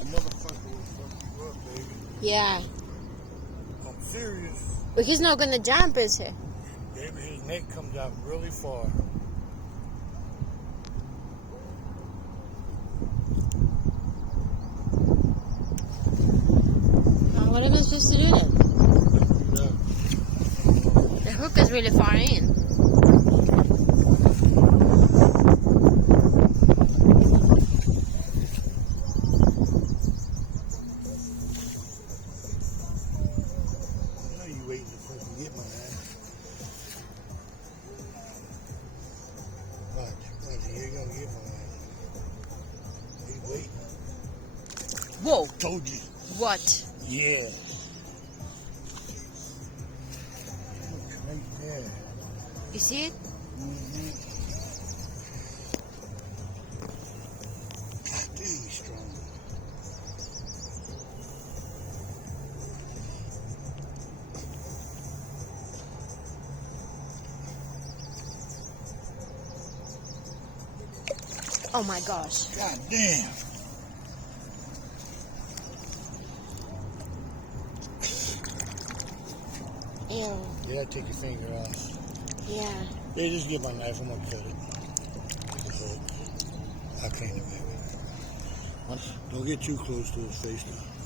A motherfucker will fuck you up, baby. Yeah. I'm serious. But he's not gonna jump, is he? Baby, his neck comes out really far. What am I supposed to do then? The hook is really far in. You waiting to fucking get my ass. Watch, you ain't gonna get my ass. He waiting. Whoa! Told you. What? Yeah. Look right there. You see it? Mm-hmm. God damn, he's strong. Oh my gosh. God damn. Ew. Yeah, take your finger off. Yeah. Hey, just get my knife. I'm gonna cut it. I'll clean it, baby. Don't get too close to his face, though.